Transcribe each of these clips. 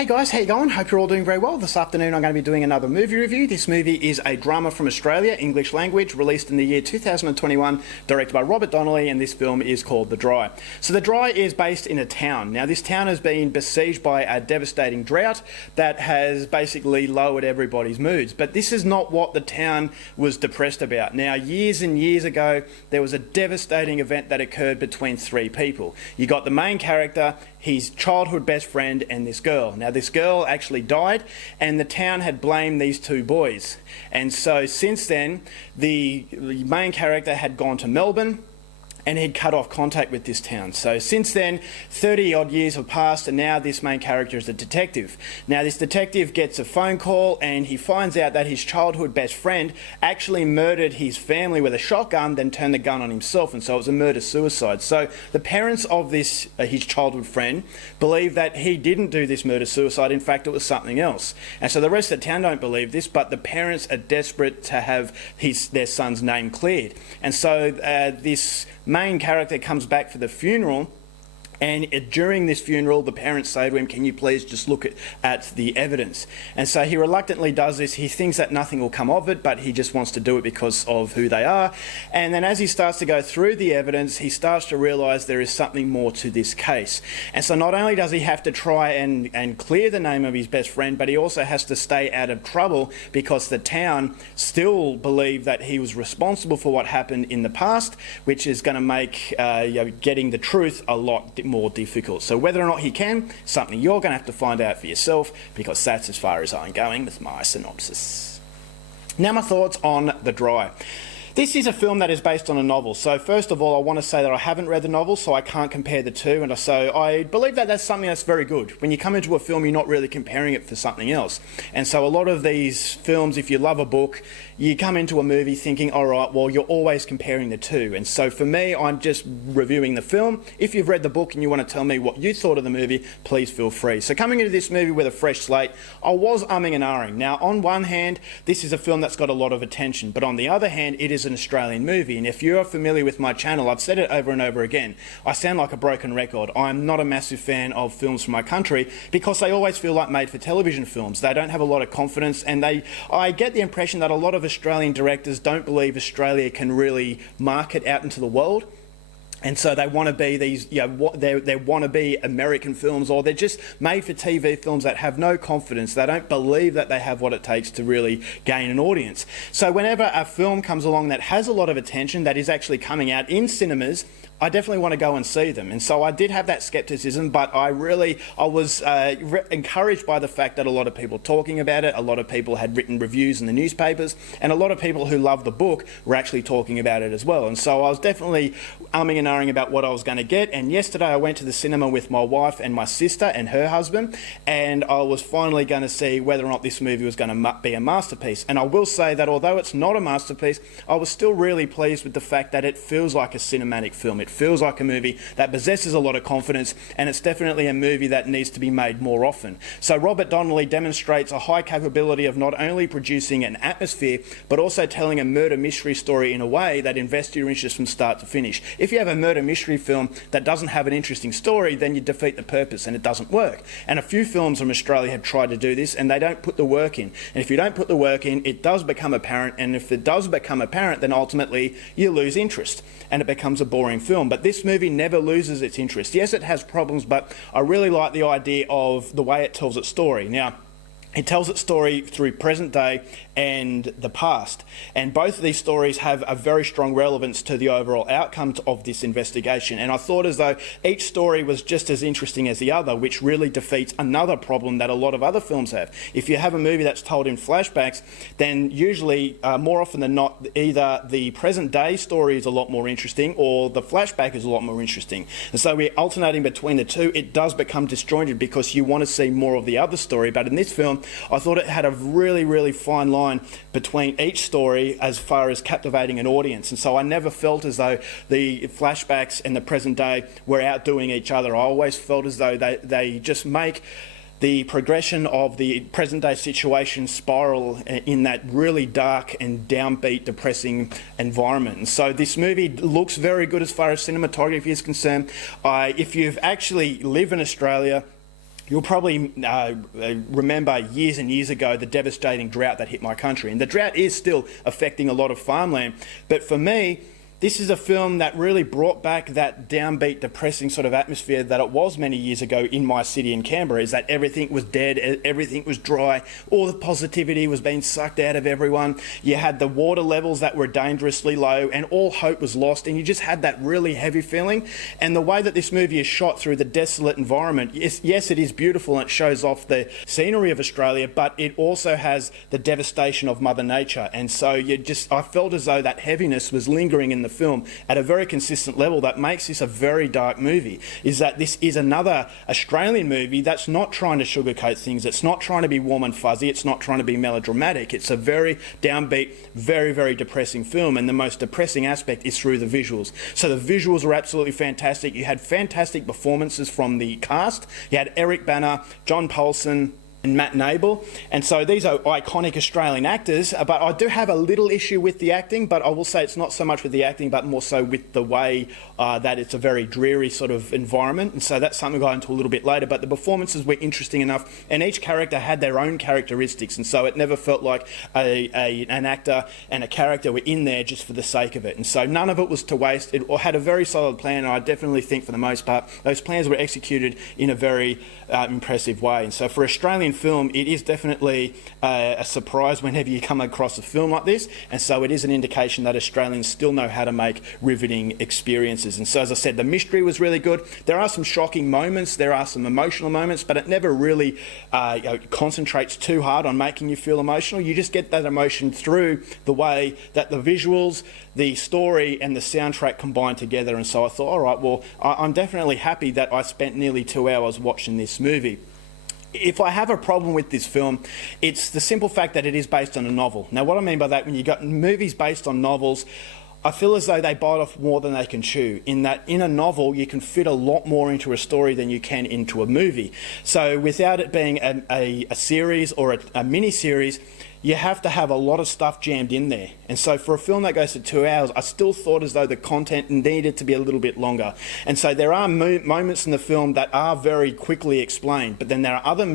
Hey guys, how you going? Hope you're all doing very well. This afternoon I'm going to be doing another movie review. This movie is a drama from Australia, English language, released in the year 2021, directed by Robert Donnelly, and this film is called The Dry. So The Dry is based in a town. Now this town has been besieged by a devastating drought that has basically lowered everybody's moods. But this is not what the town was depressed about. Now years and years ago there was a devastating event that occurred between three people. You got the main character, his childhood best friend, and this girl. Now this girl actually died and the town had blamed these two boys. And so since then, the main character had gone to Melbourne and he'd cut off contact with this town. So since then, 30 odd years have passed and now this main character is a detective. Now this detective gets a phone call and he finds out that his childhood best friend actually murdered his family with a shotgun, then turned the gun on himself, and so it was a murder-suicide. So the parents of this, his childhood friend, believe that he didn't do this murder-suicide, in fact it was something else. And so the rest of the town don't believe this, but the parents are desperate to have their son's name cleared. And so this main character comes back for the funeral, and during this funeral the parents say to him, can you please just look at the evidence? And so he reluctantly does this. He thinks that nothing will come of it, but he just wants to do it because of who they are. And then as he starts to go through the evidence, he starts to realise there is something more to this case. And so not only does he have to try and clear the name of his best friend, but he also has to stay out of trouble because the town still believe that he was responsible for what happened in the past, which is going to make getting the truth a lot more difficult. So whether or not he can, something you're going to have to find out for yourself, because that's as far as I'm going with my synopsis. Now my thoughts on The Dry. This is a film that is based on a novel. So first of all, I want to say that I haven't read the novel, so I can't compare the two, and so I believe that that's something that's very good. When you come into a film, you're not really comparing it for something else. And so a lot of these films, if you love a book, you come into a movie thinking, all right, well, you're always comparing the two. And so for me, I'm just reviewing the film. If you've read the book and you want to tell me what you thought of the movie, please feel free. So coming into this movie with a fresh slate, I was umming and ahhing. Now, on one hand, this is a film that's got a lot of attention, but on the other hand, it is an Australian movie. And if you're familiar with my channel, I've said it over and over again, I sound like a broken record. I'm not a massive fan of films from my country because they always feel like made-for-television films. They don't have a lot of confidence, and I get the impression that a lot of Australian directors don't believe Australia can really market out into the world. And so they want to be these, they want to be American films, or they're just made for TV films that have no confidence. They don't believe that they have what it takes to really gain an audience. So whenever a film comes along that has a lot of attention, that is actually coming out in cinemas, I definitely want to go and see them. And so I did have that skepticism, but I was encouraged by the fact that a lot of people were talking about it, a lot of people had written reviews in the newspapers, and a lot of people who love the book were actually talking about it as well. And so I was definitely umming and ahhing about what I was going to get. And yesterday I went to the cinema with my wife and my sister and her husband, and I was finally going to see whether or not this movie was going to be a masterpiece. And I will say that although it's not a masterpiece, I was still really pleased with the fact that it feels like a cinematic film. It feels like a movie that possesses a lot of confidence, and it's definitely a movie that needs to be made more often. So Robert Donnelly demonstrates a high capability of not only producing an atmosphere, but also telling a murder mystery story in a way that invests your interest from start to finish. If you have a murder mystery film that doesn't have an interesting story, then you defeat the purpose and it doesn't work. And a few films from Australia have tried to do this, and they don't put the work in. And if you don't put the work in, it does become apparent, and if it does become apparent, then ultimately you lose interest and it becomes a boring film. But this movie never loses its interest. Yes, it has problems, but I really like the idea of the way it tells its story. Now, it tells its story through present day and the past, and both of these stories have a very strong relevance to the overall outcomes of this investigation. And I thought as though each story was just as interesting as the other, which really defeats another problem that a lot of other films have. If you have a movie that's told in flashbacks, then usually, more often than not, either the present day story is a lot more interesting or the flashback is a lot more interesting. And so we're alternating between the two. It does become disjointed because you want to see more of the other story, but in this film I thought it had a really, really fine line between each story as far as captivating an audience. And so I never felt as though the flashbacks and the present day were outdoing each other. I always felt as though they just make the progression of the present day situation spiral in that really dark and downbeat, depressing environment. And so this movie looks very good as far as cinematography is concerned. If you've actually lived in Australia, You'll probably remember years and years ago the devastating drought that hit my country. And the drought is still affecting a lot of farmland. But for me, this is a film that really brought back that downbeat, depressing sort of atmosphere that it was many years ago in my city in Canberra, is that everything was dead, everything was dry, all the positivity was being sucked out of everyone. You had the water levels that were dangerously low and all hope was lost, and you just had that really heavy feeling. And the way that this movie is shot through the desolate environment, yes, it is beautiful and it shows off the scenery of Australia, but it also has the devastation of Mother Nature. And so I felt as though that heaviness was lingering in the film at a very consistent level that makes this a very dark movie, is that this is another Australian movie that's not trying to sugarcoat things, it's not trying to be warm and fuzzy, it's not trying to be melodramatic, it's a very downbeat, very, very depressing film, and the most depressing aspect is through the visuals. So the visuals are absolutely fantastic. You had fantastic performances from the cast. You had Eric Bana, John Paulson, and Matt Nable, and so these are iconic Australian actors, but I do have a little issue with the acting, but I will say it's not so much with the acting but more so with the way that it's a very dreary sort of environment, and so that's something I'll go into a little bit later. But the performances were interesting enough and each character had their own characteristics, and so it never felt like an actor and a character were in there just for the sake of it, and so none of it was to waste. It had a very solid plan, and I definitely think for the most part those plans were executed in a very impressive way. And so for Australian film, it is definitely a surprise whenever you come across a film like this, and so it is an indication that Australians still know how to make riveting experiences. And so, as I said, the mystery was really good. There are some shocking moments, there are some emotional moments, but it never really concentrates too hard on making you feel emotional. You just get that emotion through the way that the visuals, the story and the soundtrack combine together. And so I thought, all right, well, I'm definitely happy that I spent nearly 2 hours watching this movie. If I have a problem with this film, it's the simple fact that it is based on a novel. Now, what I mean by that, when you've got movies based on novels, I feel as though they bite off more than they can chew, in that in a novel you can fit a lot more into a story than you can into a movie. So without it being a series or a mini-series, you have to have a lot of stuff jammed in there. And so for a film that goes to 2 hours, I still thought as though the content needed to be a little bit longer. And so there are moments in the film that are very quickly explained, but then there are other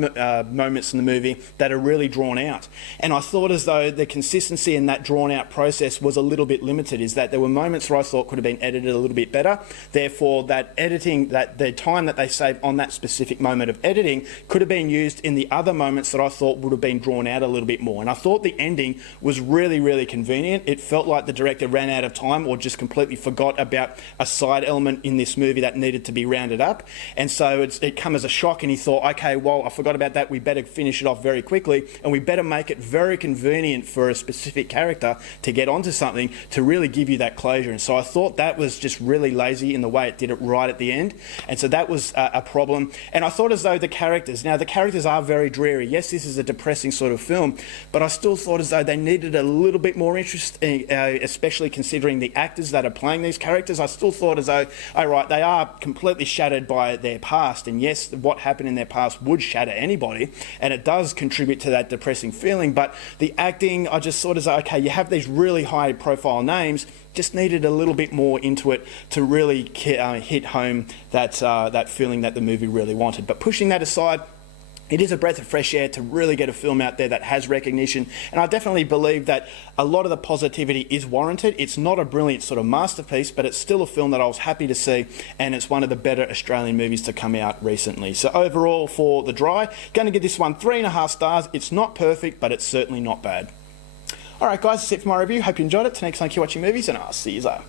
moments in the movie that are really drawn out. And I thought as though the consistency in that drawn out process was a little bit limited, is that there were moments where I thought could have been edited a little bit better. Therefore, that editing, that the time that they saved on that specific moment of editing could have been used in the other moments that I thought would have been drawn out a little bit more. And I thought the ending was really, really convenient. It felt like the director ran out of time or just completely forgot about a side element in this movie that needed to be rounded up. And so it come as a shock, and he thought, okay, well, I forgot about that. We better finish it off very quickly, and we better make it very convenient for a specific character to get onto something to really give you that closure. And so I thought that was just really lazy in the way it did it right at the end. And so that was a problem. And I thought as though the characters are very dreary. Yes, this is a depressing sort of film, but I still thought as though they needed a little bit more interest, especially considering the actors that are playing these characters. I still thought as though, all right, they are completely shattered by their past, and yes, what happened in their past would shatter anybody, and it does contribute to that depressing feeling. But the acting, I just thought as though, okay, you have these really high profile names, just needed a little bit more into it to really hit home that feeling that the movie really wanted. But pushing that aside, it is a breath of fresh air to really get a film out there that has recognition, and I definitely believe that a lot of the positivity is warranted. It's not a brilliant sort of masterpiece, but it's still a film that I was happy to see, and it's one of the better Australian movies to come out recently. So overall, for The Dry, going to give this one 3.5 stars. It's not perfect, but it's certainly not bad. Alright guys, that's it for my review. Hope you enjoyed it. Till next time, keep watching movies, and I'll see you later.